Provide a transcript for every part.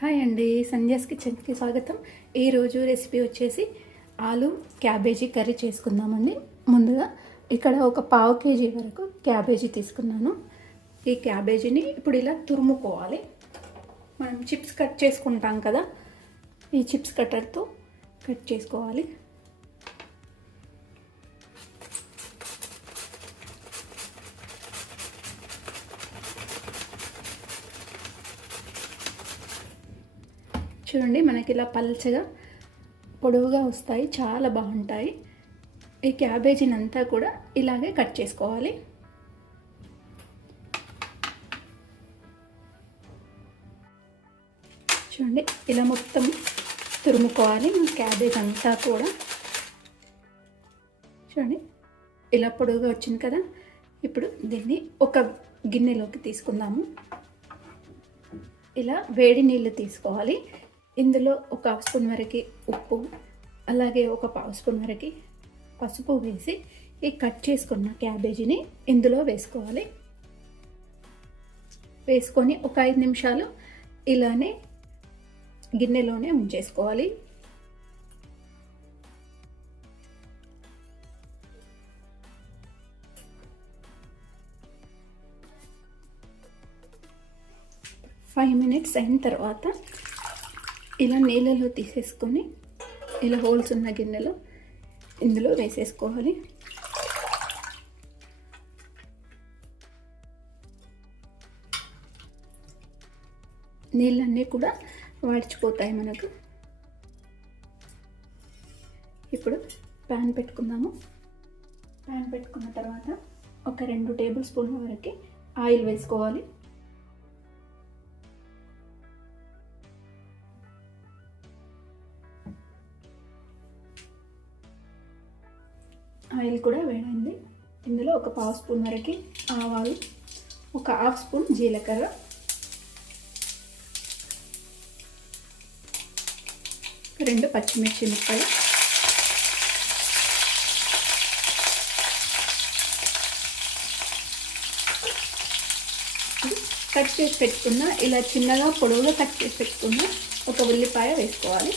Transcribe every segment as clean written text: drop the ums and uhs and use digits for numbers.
Hi అండి, సంధ్యాస్ కిచెన్కి స్వాగతం. ఈరోజు రెసిపీ వచ్చేసి ఆలు క్యాబేజీ కర్రీ చేసుకుందామండి. ముందుగా ఇక్కడ ఒక పావు కేజీ వరకు క్యాబేజీ తీసుకున్నాను. ఈ క్యాబేజీని ఇప్పుడు ఇలా తురుముకోవాలి. మనం చిప్స్ కట్ చేసుకుంటాం కదా, ఈ చిప్స్ కట్టర్తో కట్ చేసుకోవాలి. చూడండి, మనకి ఇలా పల్చగా పొడవుగా వస్తాయి, చాలా బాగుంటాయి. ఈ క్యాబేజీని అంతా కూడా ఇలాగే కట్ చేసుకోవాలి. చూడండి, ఇలా మొత్తం తురుముకోవాలి క్యాబేజ్ అంతా కూడా. చూడండి, ఇలా పొడవుగా వచ్చింది కదా. ఇప్పుడు దీన్ని ఒక గిన్నెలోకి తీసుకుందాము. ఇలా వేడి నీళ్ళు తీసుకోవాలి. ఇందులో ఒక హాఫ్ స్పూన్ వరకు ఉప్పు, అలాగే ఒక పావు స్పూన్ వరకు పసుపు వేసి ఈ కట్ చేసుకున్న క్యాబేజీని ఇందులో వేసుకోవాలి. వేసుకొని ఒక 5 నిమిషాలు ఇలానే గిన్నెలోనే ఉంచేసుకోవాలి. ఫైవ్ మినిట్స్ అయిన తర్వాత ఇలా నీళ్ళలో తీసేసుకొని ఇలా హోల్స్ ఉన్న గిన్నెలో ఇందులో వేసేసుకోవాలి. నీళ్ళన్నీ కూడా వాడిచిపోతాయి మనకు. ఇప్పుడు ప్యాన్ పెట్టుకుందాము. ప్యాన్ పెట్టుకున్న తర్వాత ఒక 2 టేబుల్ స్పూన్ల వరకు ఆయిల్ వేసుకోవాలి. ఆయిల్ కూడా వేడండి. ఇందులో ఒక పావు స్పూన్ వరకు ఆవాలు, ఒక హాఫ్ స్పూన్ జీలకర్ర, రెండు పచ్చిమిర్చి ముక్కలు, కట్ చేసి పెట్టుకున్న ఇలా చిన్నగా పొడవుగా కట్ చేసి పెట్టుకున్న ఒక ఉల్లిపాయ వేసుకోవాలి.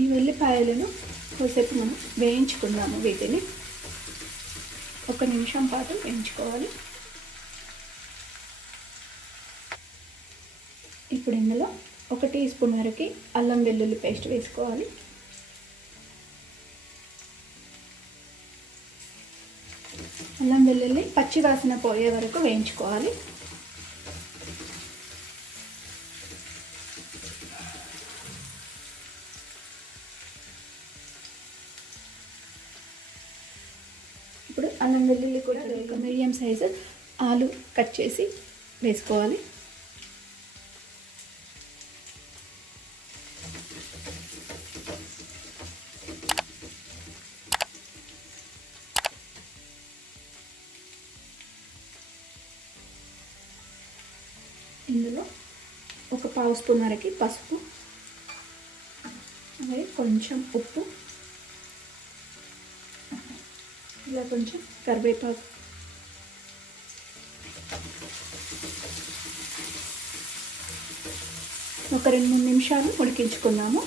ఈ ఉల్లిపాయలను కొద్దిసేపు మనం వేయించుకుందాము. వీటిని 1 నిమిషం పాటు వేయించుకోవాలి. ఇప్పుడు ఇందులో 1 టీ స్పూన్ వరకు అల్లం వెల్లుల్లి పేస్ట్ వేసుకోవాలి. అల్లం వెల్లుల్లి పచ్చి వాసన పోయే వరకు వేయించుకోవాలి. ఇప్పుడు అల్లం వెల్లుల్లి కూడా ఒక మీడియం సైజు ఆలు కట్ చేసి వేసుకోవాలి. ఇందులో ఒక పావు స్పూన్ వరకు పసుపు, అలాగే కొంచెం ఉప్పు, ఇలా కొంచెం కరివేపాకు, ఒక 2-3 నిమిషాలు ఉడికించుకుందాము.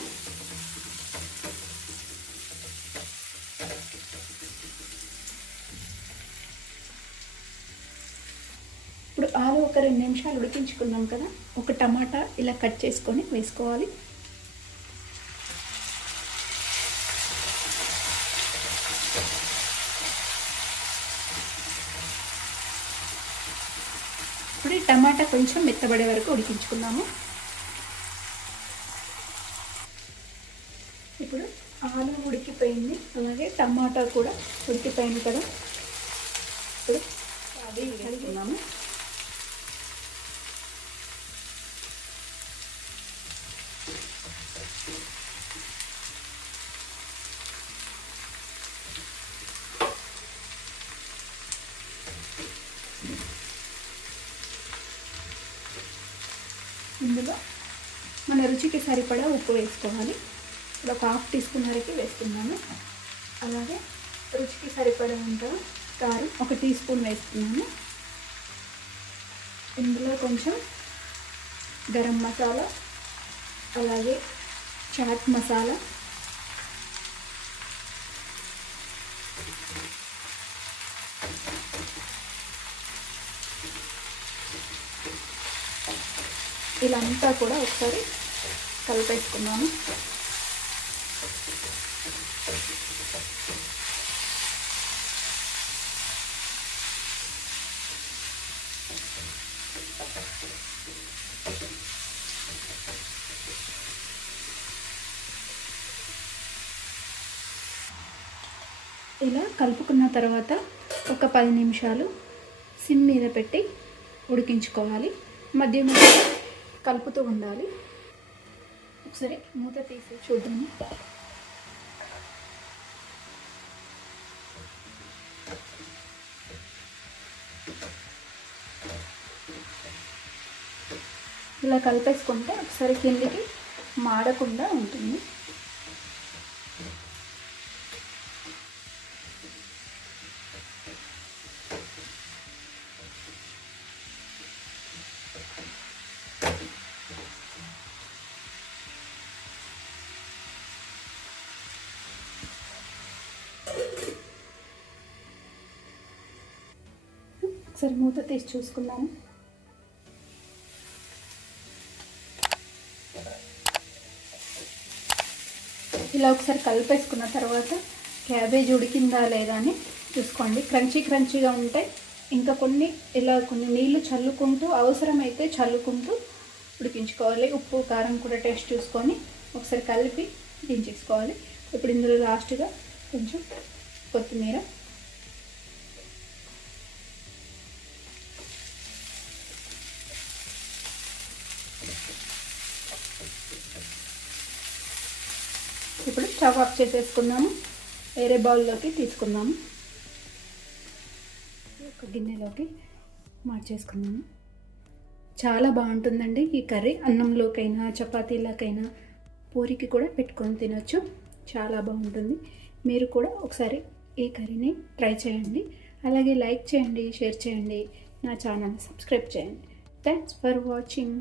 ఇప్పుడు ఆలు ఒక 2 నిమిషాలు ఉడికించుకున్నాం కదా, ఒక టమాటా ఇలా కట్ చేసుకొని వేసుకోవాలి. ఇప్పుడు ఈ టమాటా కొంచెం మెత్తబడే వరకు ఉడికించుకున్నాము. ఇప్పుడు ఆలు ఉడికిపోయింది, అలాగే టమాటా కూడా ఉడికిపోయింది కదా. ఇప్పుడు అది కలుపుకున్నాము. ఇందులో మన రుచికి సరిపడా ఉప్పు వేసుకోవాలి. ఇప్పుడు ఒక 1/2 టీ స్పూన్ వరకు వేస్తున్నాను. అలాగే రుచికి సరిపడా కారం 1 టీ స్పూన్ వేస్తున్నాను. ఇందులో కొంచెం గరం మసాలా, అలాగే చాట్ మసాలా, ఇలా అంతా కూడా ఒకసారి కలిపేసుకున్నాను. ఇలా కలుపుకున్న తర్వాత ఒక 10 నిమిషాలు సిమ్ మీద పెట్టి ఉడికించుకోవాలి. మధ్య మధ్య కలుపుతూ ఉండాలి. ఒకసారి మూత తీసి చూద్దాము. ఇలా కలిపేసుకుంటే ఒకసారి కిందికి మాడకుండా ఉంటుంది. ఒకసారి మూత తీసి చూసుకుందాము. ఇలా ఒకసారి కలిపేసుకున్న తర్వాత క్యాబేజ్ ఉడికిందా లేదా అని చూసుకోండి. క్రంచీగా ఉంటే ఇంకా కొన్ని నీళ్లు చల్లుకుంటూ, అవసరమైతే చల్లుకుంటూ ఉడికించుకోవాలి. ఉప్పు కారం కూడా టేస్ట్ చూసుకొని ఒకసారి కలిపి దించేసుకోవాలి. ఇప్పుడు ఇందులో లాస్ట్గా కొంచెం కొత్తిమీర, ఇప్పుడు స్టవ్ ఆఫ్ చేసేసుకుందాము. వేరే బౌల్లోకి తీసుకుందాము. ఒక గిన్నెలోకి మార్చేసుకుందాము. చాలా బాగుంటుందండి ఈ కర్రీ. అన్నంలోకైనా, చపాతీలకైనా, పూరికి కూడా పెట్టుకొని తినొచ్చు. చాలా బాగుంటుంది. మీరు కూడా ఒకసారి ఈ కర్రీని ట్రై చేయండి. అలాగే లైక్ చేయండి, షేర్ చేయండి, నా ఛానల్ సబ్స్క్రైబ్ చేయండి. Thanks for watching.